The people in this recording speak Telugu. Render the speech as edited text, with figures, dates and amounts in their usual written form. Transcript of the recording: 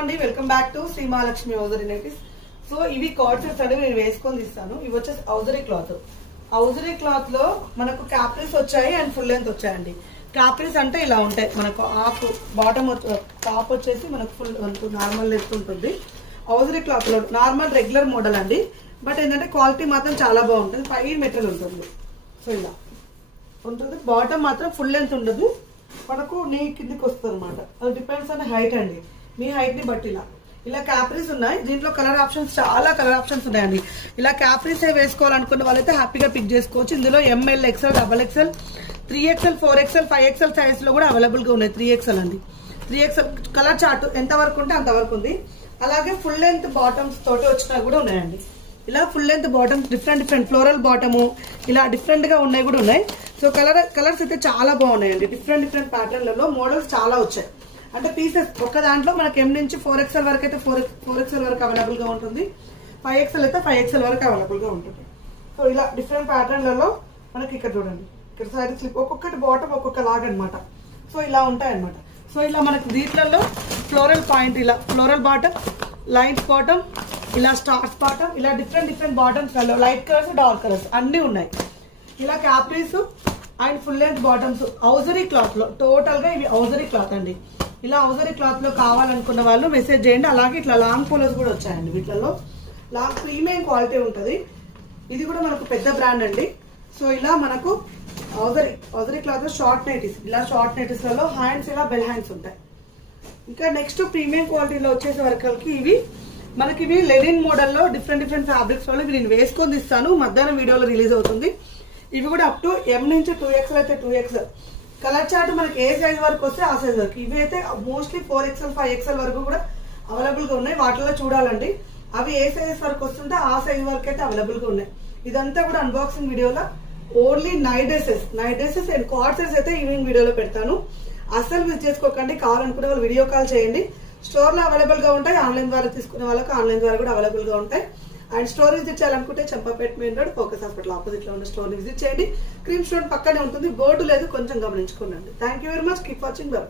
అండి, welcome back to Shri Mahalakshmi hosiery nighties. So ఇవి కార్డ్ సెట్స్ అంటే నేను వేసుకొని తీస్తాను. ఇవి వచ్చేసి హౌజరీ క్లాత్. హౌజరీ క్లాత్ లో మనకు క్యాప్రీస్ వచ్చాయి అండ్ ఫుల్ లెంత్ వచ్చాయండి. క్యాప్రీస్ అంటే ఇలా ఉంటాయి, మనకు హాఫ్ బాటమ్ టాప్ వచ్చేసి మనకు ఫుల్ నార్మల్ లెంత్ ఉంటుంది. హౌజరీ క్లాత్ లో నార్మల్ రెగ్యులర్ మోడల్ అండి, బట్ ఏంటంటే క్వాలిటీ మాత్రం చాలా బాగుంటుంది. ఫైన్ మెటీరియల్ ఉంటుంది. సో ఇలా ఉంటుంది. బాటమ్ మాత్రం ఫుల్ లెంత్ ఉండదు, మనకు నీ కిందికి వస్తుంది అనమాట. అది డిపెండ్స్ ఆన్ హైట్ అండి, మీ హైట్ ని బట్టి. ఇలా క్యాప్రీస్ ఉన్నాయి. దీంట్లో కలర్ ఆప్షన్స్ చాలా కలర్ ఆప్షన్స్ ఉన్నాయండి. ఇలా క్యాప్రీస్ వేసుకోవాలనుకున్న వాళ్ళైతే హ్యాపీగా పిక్ చేసుకోవచ్చు. ఇందులో ML, XL, double XL, 3XL, 4XL, 5XL size లో కూడా అవైలబుల్ గా ఉన్నాయి. 3XL అండి. 3XL కలర్ చార్ట్ ఎంత వరకు ఉంటే అంతవరకు ఉంది. అలాగే ఫుల్ లెంత్ బాటమ్స్ తోటి వచ్చినా కూడా ఉన్నాయండి. ఇలా full length bottoms different floral bottom ఇలా డిఫరెంట్ గా ఉన్నాయి కూడా ఉన్నాయి. సో కలర్స్ అయితే చాలా బాగున్నాయండి. డిఫరెంట్ ప్యాటర్న్లలో మోడల్స్ చాలా వచ్చాయి. అంటే పీసెస్ ఒక దాంట్లో మనకి M నుంచి 4XL వరకు అయితే 4XL వరకు అవైలబుల్ గా ఉంటుంది. 5XL అయితే 5XL వరకు అవైలబుల్ గా ఉంటుంది. సో ఇలా డిఫరెంట్ ప్యాటర్న్లలో మనకి ఇక్కడ చూడండి, ఇక్కడ సైడ్ స్లిప్ ఒక్కొక్కటి బాటమ్ ఒక్కొక్క లాగా అనమాట. సో ఇలా ఉంటాయి అనమాట. సో ఇలా మనకి దీంట్లలో ఫ్లోరల్ పాయింట్, ఇలా ఫ్లోరల్ బాటమ్, లైన్స్ బాటమ్, ఇలా స్టార్స్ బాటమ్, ఇలా different bottoms light colours, dark colours అన్ని ఉన్నాయి. ఇలా capris and full length bottoms hosiery cloth లో. టోటల్ గా ఇవి హౌజరీ క్లాత్ అండి. ఇలా హౌజరీ క్లాత్ లో కావాలనుకున్న వాళ్ళు మెసేజ్ చేయండి. అలాగే ఇట్లా లాంగ్ పోలోస్ కూడా వచ్చాయండి. వీటిలో లాంగ్ ప్రీమియం క్వాలిటీ ఉంటుంది. ఇది కూడా మనకు పెద్ద బ్రాండ్ అండి. సో ఇలా మనకు హౌజరీ క్లాత్ లో షార్ట్ నైటీస్, ఇలా షార్ట్ నైటీస్ లలో హ్యాండ్స్ ఇలా బెల్ హ్యాండ్స్ ఉంటాయి. ఇంకా నెక్స్ట్ ప్రీమియం క్వాలిటీలో వచ్చేసే వరకు ఇవి లెనిన్ మోడల్లో డిఫరెంట్ ఫ్యాబ్రిక్స్ వల్ల ఇవి నేను వేసుకొని ఇస్తాను. మధ్యాహ్నం వీడియోలో రిలీజ్ అవుతుంది. ఇవి కూడా అప్ టు M నుంచి 2XL అయితే 2XL. కలర్ చార్ట్ మనకి ఏ సైజ్ వరకు వస్తే ఆ సైజ్ వరకు. ఇవి అయితే మోస్ట్లీ 4XL, 5XL వరకు కూడా అవైలబుల్ గా ఉన్నాయి. వాటిలో చూడాలండి, అవి ఏ సైజ్ వరకు వస్తుంటే ఆ సైజ్ వరకు అయితే అవైలబుల్ గా ఉన్నాయి. ఇదంతా కూడా అన్బాక్సింగ్ వీడియోలో only night dresses and card sets అయితే ఈవినింగ్ వీడియోలో పెడతాను. అస్సలు మిస్ చేసుకోకండి. కావాలనుకునే వాళ్ళు వీడియో కాల్ చేయండి. స్టోర్ లో అవైలబుల్ గా ఉంటాయి. ఆన్లైన్ ద్వారా తీసుకునే వాళ్ళకి ఆన్లైన్ ద్వారా కూడా అవైలబుల్ గా ఉంటాయి. అండ్ స్టోర్ విజిట్ చేయాలనుకుంటే Champapet main road focus hospital opposite లో ఉన్న స్టోర్ ని విజిట్ చేయండి. క్రీమ్ స్టోన్ పక్కనే ఉంటుంది. బోర్డు లేదు, కొంచెం గమనించుకోండి. Thank you very much. Keep watching. Bye.